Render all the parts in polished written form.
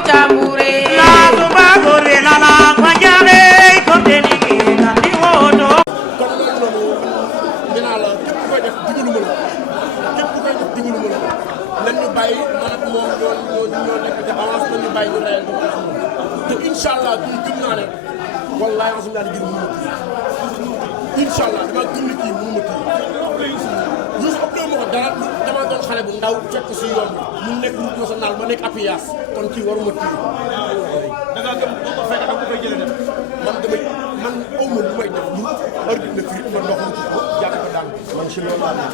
chambure la tumba gore la la fajare ko deni na ni wodo kon loolu dinaa la képp ku koy def digalu ma la képp ku koy def digalu ma la nan ñu bàyyi man ak moom ñoo nekk te avance nan ñu bàyyi ñu reyal ko ak moom te incha allah kii gëm naa ne wallaahi asim naa ne gën mënu ma kii incha allah damaa gëm ne kii mënu ma kii Youssou ëpp ma ko dara damaa doon xale bu ndaw fekk si yoon bi mu nekk route nationale ma nekk Apias kon kii waruma kii da ngaa gëm boo ko fekk da nga koy jëlee def man aw ma lu may def lu arbitre firi ma ndoxam ci ko jàpp ko daan man si loolu laa nekk.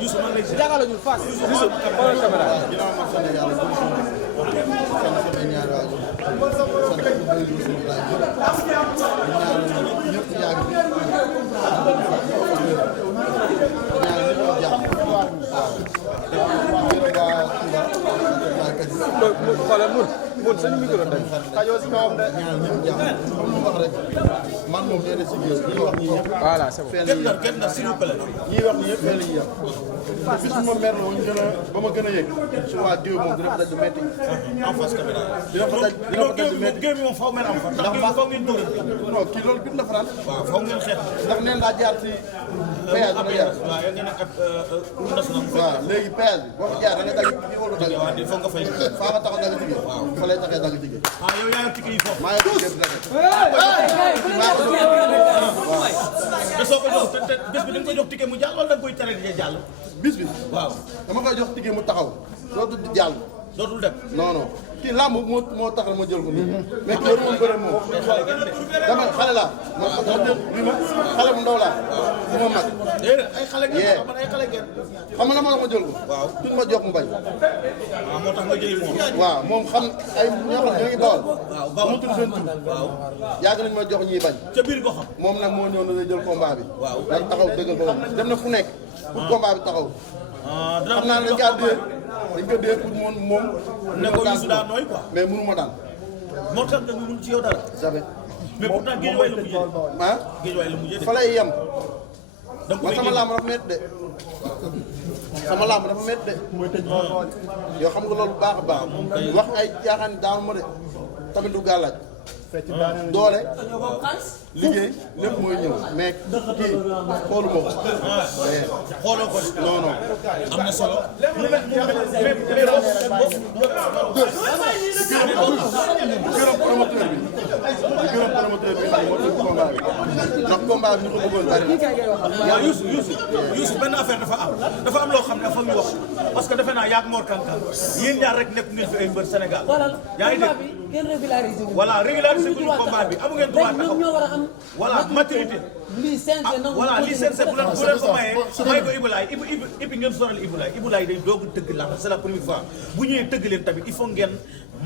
Youssou man lay jàngale ñu Fass Youssou xoolal caméra ginnaaw ma sant yàlla bu sant sama ñaari waajur sant bu bëri Youssou Ndour ñëpp yàgg bi xoolal mun seen micro dañ xajoo si kawam de ñaan ñëpp jàmm comme lu wax rek man moom nee na si géew ñi wax ñi ñëpp voilà c'est bon kenn na s'il vous plaît ñi wax ñi ñëpp fee la ñuy yem bis bu ma mer la ñu gën a ba ma gën a yëg su waa géew moom dina fa daj du metti en face caméra dina fa daj du metti géew bi moom faw ngeen am fa ndax géew faw ngeen dóor non kii loolu bind na faral waaw faw ngeen xeex ndax neen laa jaar ci péage dana jaar waaw yaa ngeen ak route nationale waaw léegi péage bi boo ko jaar da nga dagg bi wala dagg waaw di foog nga fay faa nga taxaw dagg jigéen fa lay taxee dagg jigéen ah yow yaa yor ticket yi foofu maa ngi dégg dagg te soo ko jox te bés bi da nga koy jox ticket mu jàll wala da nga koy tere di jàll bis bi waaw dama koy jox tigé mu taxaw dootul di jàll dootul dem non non kii làmb moo tax ma jël ko nii mais kii waru ma bëre moom dama xale laa ma jël bi ma xale bu ndaw laa du ma mag déedéet ay xale ngeen man ay xale ngeen xam nga la ma jël ko waaw tuñ ma jox mu bañ waaw moo tax nga jëli moom waaw moom xam ay ñoo xam ne ñoo ngi bawal waaw mu tudd seen tur waaw yàgg nañ ma jox ñiy bañ ca biir goxam moom nag moo ñëw na lay jël combat bi waaw ndax taxaw dëggal ko dem na fu nekk pour combat bi taxaw xam naa ne dañ kaa dee dañ ko dee pour moom ne ko Youssou daa nooy quoi mais mënu ma daan moo tax nga mun ci yow dara jamais mais pourtant géej waay la mujjee ah géej waay la mujjee de fa lay yem da nga man sama làmb dafa métti de sama làmb dafa métti de yow xam nga loolu bu baax a baax wax ay jaaxaan daanu ma de tamit du gàllaaj doole liggéey lépp mooy ñëw mais kii xooluma ko xooloo ko non non am na solo gërëm promoteur bi gërëm promoteur bi moo tëgg combat bi ndax combat bi ñu ko bëggoon bari waaw Youssou benn affaire dafa am loo xam ne dafa ñu wax parce que defe naa yaag Mor Kanka yéen ñaar rek nekk ngeen fi ay mbër Sénégal yaa ngi dégg ngeen régulariser wu voilà régulariser bu ñu combat bi amu ngeen droit taxaw ñoo war a am voilà maturité lii CNG nangu voilà lii CNG bu leen ko mayee may ko Ibulaay Ibu ngeen soral Ibulaay day doog tëgg la c'est la première fois bu ñëwee tëgg leen tamit il faut ngeen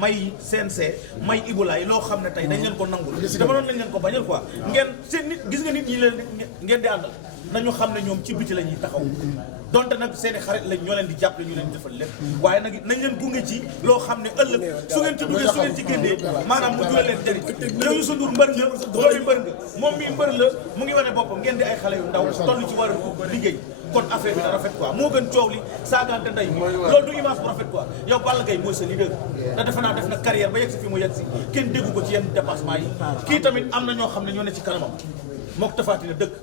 may CNG may Ibulaay loo xam ne tey dañ leen ko nangul dama doon lañ leen ko bañal quoi ngeen seen nit gis nga nit ñi leen ngeen di àndal nañu xam ne ñoom ci biti la ñuy taxaw donte nag seen i xarit lañ ñoo leen di jàppale ñu leen defal lépp waaye nag nañ leen gunge ci loo xam ne ëllëg su ngeen ci duggee su ngeen ci génnee maanaam mu jural leen jëriñ yow Youssou Ndour mbër nga loolu mbër nga moom mii mbër la mu ngi wane boppam ngeen di ay xale yu ndaw toll ci war a liggéey kon affaire bi na rafet quoi moo gën coow li saagante ndey mi loolu du image bu rafet quoi yow Balla Gaye mooy sa leader da defe naa def na carrière ba yegg si fi mu yegg si kenn déggu ko ci yenn dépassement yi kii tamit am na ñoo xam ne ñoo ne ci kanamam mook tafaati na dëkk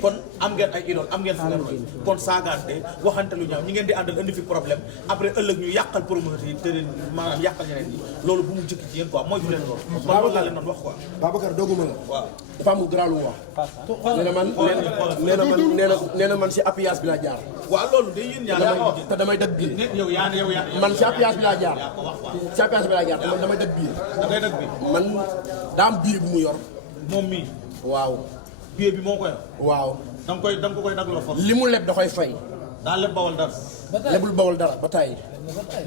kon am ngeen ay idole am ngeen fu ngeen roy kon saagaante waxante lu ñaaw ñi ngeen di àndal indi fi problème après ëllëg ñu yàqal promoteur yi te leen maanaam yàqal ñeneen ñi loolu bu mu jëkk ci yéen quoi mooy fu leen loolu man loolu laa leen doon wax quoi Babacar dogguma la waaw dafa am grand lu mu wax nee na man si Apias bi laa jaar waaw loolu de yéen ñaar yaa ko wax te damay dëgg biir yow yaa man si Apias bi laa jaar ko wax quoi si Apias bi laa jaar te man damay dëgg biir da ngay dëgg bi man daa am biir bu mu yor moom mii waaw billet bi moo ko yor waaw da nga ko koy dagg la force li mu leb da koy fay daa leb bawal dara lebul bawul dara ba tàyyi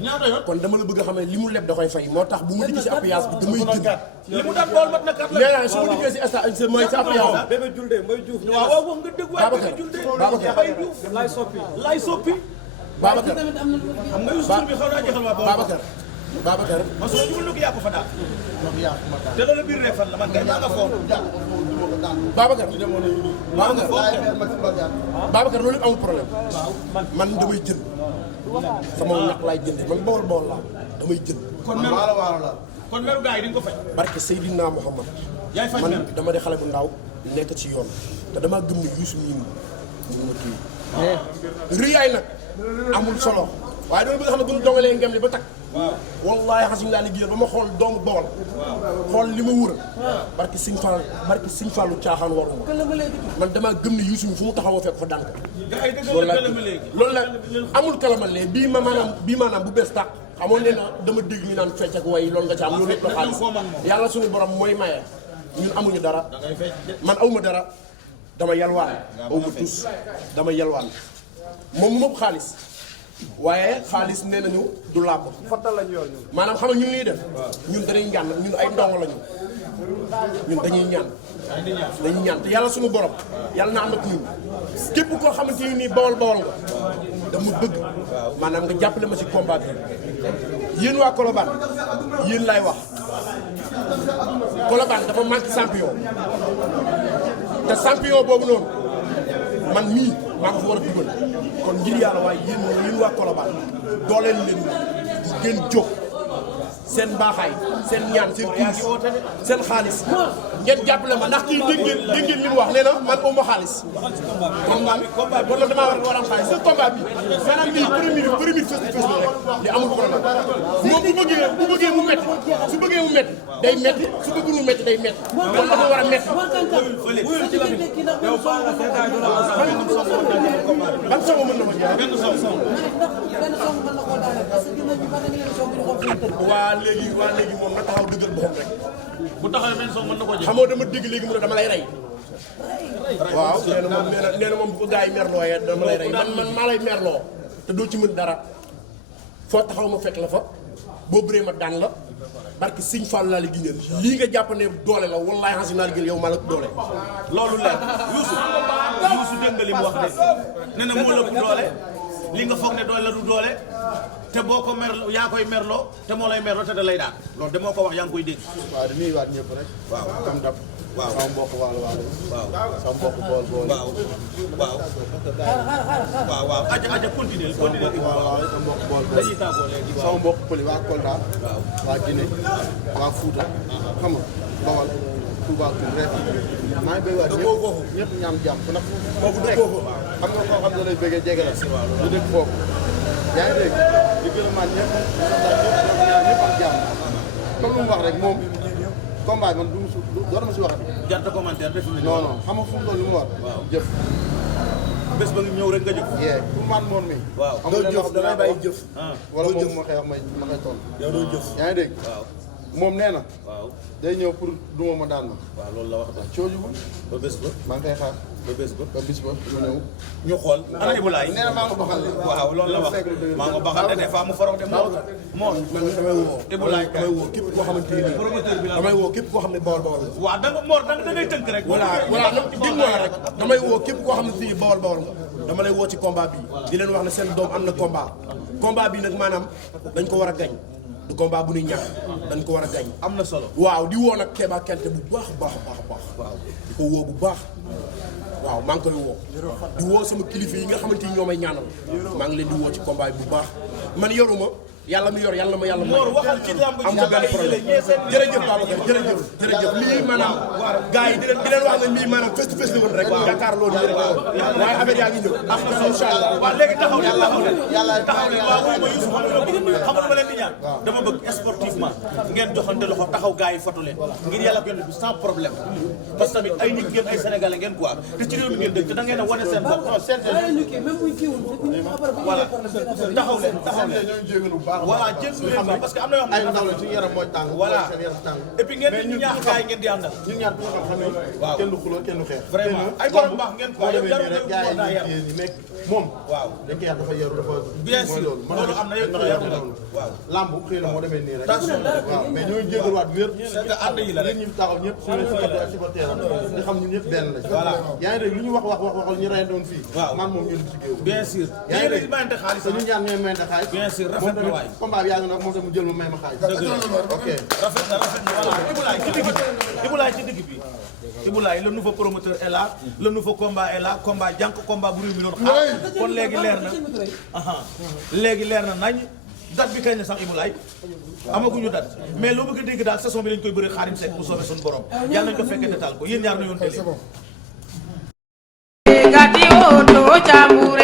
ñaata yoon kon dama la bëgg a xam ne li mu leb da koy fay moo tax bu mu dikk si Apias bi damay jënd li mu daan bool mat na kat la nee naa su ma dikkee si stade mooy si Apias bébé julde mooy Diouf waaw waaw wax nga dëgg waaye Babacar Bébé Diouldé Babacar Baye Diouf lay soppi Babacar tamit am na xam nga Youssou Ndour bi xaw naa jeexal waa boobu Babacar man su ma jubal ko yaa ko fa daal te loolu biir reefan la man kay maa nga foofu Babacar Babacar laay weer mag si Badiane Babacar loolu amul problème man damay jënd sama ñax laay jëndee man bool laa damay jënd. kon meru waalo la. kon meru gars yi di nga ko fay. barke Seydina Muhammad yaay faj man mer dama di xale bu ndaw nekk ci yoon te damaa gëm ne Youssou mii mu ma kii. riyaay nag amul solo waaye dama bëgg xam ne bu ñu dogalee ngem li ba takk. wallaahi xasim laa liggéeyal ba ma xool doomu Bawol xool li ma wura barke Sëñ Fallu caaxaan waruma man damaa gëm ne Youssou mi fu mu taxawoo fekk fa dànk loolu la amul kalamal bii maanaam bu bees tàq xamoon ne na dama dégg ñu naan fecc ak way loolu nga ci am loolu lépp la xaalis yàlla suñu borom mooy maye ñun amuñu dara man awma dara dama yalwaan awma tus dama yalwaan moom mu mëpp xaalis waaye xaalis nee nañu du làmb Fatal lañu yor ñun. maanaam xam nga ñun ñuy def ñun danañ ñaan ñun ay ndongo lañu ñun dañuy ñaan te yàlla suñu borom yàlla na ànd ak ñun képp koo xamante ni nii bawol nga dama bëgg maanaam nga jàppale ma ci combat bi yéen waa Colobane yéen laay wax Colobane dafa manqué champion te champion boobu noonu man mii maa ngi fa war a dugal kon ngir yàlla waaye yéen waa Colobane dooleel leen ngeen jóg seen mbaaxaay seen ñaan seen kuris seen xaalis ngeen jàppale ma ndax kii dégg ngeen li mu wax nee na man aw ma xaalis. combat bi kon nag damaa war a am xaalis seen combat bi maanaam lii premier face la rek li amul problème moom bu bëggee mu métti su bëggee mu métti day métti su bëggul mu métti day métti kon dafa war a métti. ban song mën na ma jeex. waa léegi moom na taxaw dëggal boppam rek. bu taxawee benn song mën na ko jeex. xamoo dama dégg léegi mu ne dama lay rey. waaw nee na moom bu ko gars yi merlooyee dama lay rey man maa lay merloo te doo ci mën dara foo taxaw ma fekk la fa boo bëree ma daan la barke Sëñ Fall laa la giñal lii nga jàpp ne doole la wallaahi xasi naa la gën yow maa la doole. loolu leer Youssou dégg nga li mu wax de nee na moo la doole li nga foog ne doole la du doole te boo ko merloo yaa koy merloo te moo lay merloo te da lay daan loolu de moo ko wax yaa ngi koy dégg. waaw di nuyuwaat ñëpp rek. waaw am dab. waaw sama mbokk waalo. waaw sama mbokk bool. waaw aja continuer waaw sama mbokk bool. dañuy tàggoo léegi sama mbokk pëli waa Kolda. waaw waa Guinée. waa Fouta. xam nga Bawal. Touba Toul rek. maa ngi bëgg waat ñëpp ñaam jàmm ndax foofu du foofu. xam nga koo xam ne lay bëggee jege la. du dëkk foofu. yaa ngi dégg di gërëmaat ñëpp ñëpp am jàmm comme lu mu wax rek moom combat man dootuma si waxati. jarta commentaire def nañu. non xam nga fu mu toll li mu war. waaw jëf. bés ba nga ñëw rek nga jëf. pour man moom mi. waaw xam nga jëf damay bàyyi jëf. wala doo moom jëf. ma koy wax ma koy toll. yow doo jëf. yaa ngi dégg. waaw moom nee na. waaw day ñëw pour duma ma daan ma. waaw loolu la wax daal coojuwul. ba bés ba maa ngi koy xaar. ba bés ba ba bis ba mu ñëw. ñu xool ana Ibulaay nee na maa ngi ko baxal léegi. waaw loolu la wax maa ngi ko baxal de des fois mu forox de moo man damay woo. Ibulaay damay woo képp koo xamante ni promoteur bi la damay woo képp koo xam ne bawal la. waaw da nga Mor da ngay tënk rek voilà dig mooy rek damay woo képp koo xam ne fii bawal nga dama lay woo ci combat bi di leen wax ne seen doom am na combat bi nag maanaam dañ ko war a gañ du combat bu ñuy ñàkk dañ ko war a gañ am na solo waaw di woo nag Keba Kente bu baax a baax waaw di ko woo bu baax waaw maa ngi koy woo di woo sama kilifa yi nga xamante ni ñoo may ñaanal maa ngi leen di woo ci combat bi bu baax man yoruma yàlla mi yor yàlla ma yàlla Mor waxal ci lamb am nga benn problème jërëjëf Babacar jërëjëf lii maanaam gars yi di leen wax ne lii maanaam face to face la woon rek Dakar loolu yëpp waaye affaire yaa ngi ñëw am na solo incha allah waaw léegi taxaw leen waaw ma Youssou xam nga ma leen di ñaan dama bëgg sportivement ngeen joxante loxo taxaw gars yi foto leen ngir yàlla gën bi sans problème parce que tamit ay nit ngeen ay sénégalais ngeen quoi te ci réew mi ngeen dëkk te da ngeen a wane seen bopp voilà taxaw leen voilà jéem leen parce que am na yoo xam ne ndaw la suñu yaram mooy tàng. voilà seen yaram tàng. et puis ngeen di ñaax gars yi ngeen di àndal ñun ñaar pour nga xam ne. waaw kenn du xuloo kenn du xeex. vraiment ay borom baax ngeen quoi yow jarul rek nga gars ko daa yi nekk moom. waaw dañ koy yar dafa yaru dafa. bien sûr loolu am na yow yaru na waaw lamb xëy na moo demee nii rek. Tension la rek. waaw mais ñooy jégaluwaat wér. c'est que ànd yi la rek. ñun ñu taxaw ñëpp suñu supporter ak supporter di xam ñun ñëpp benn la. voilà yaa ngi dégg lu ñu waxal ñu rey doon fii. waaw man moom ñu ci géew. bien sûr. yaa ngi dégg mayante xaalis te ñun ñaar ñooy mayante xaalis. bien sûr rafet na waay. combat bi yàgg na moom tamit mu jël ma may ma xaalis. ok rafet na voilà Ibulaay ci digg bi Ibulaay ci digg bi Ibulaay le nouveau promoteur est là le nouveau combat est là combat jànk combat bu réew mi doon xaar kon léegi leer na léegi leer na nañ date bi kañ la sax Ibulaay amaguñu date mais loo bëgg a dégg daal saison bi dañ koy bëri Xaadim Seck bu soobee suñu borom yàlla nañ ko fekkee détail ko yéen ñaar na yoon télé gati oto chambure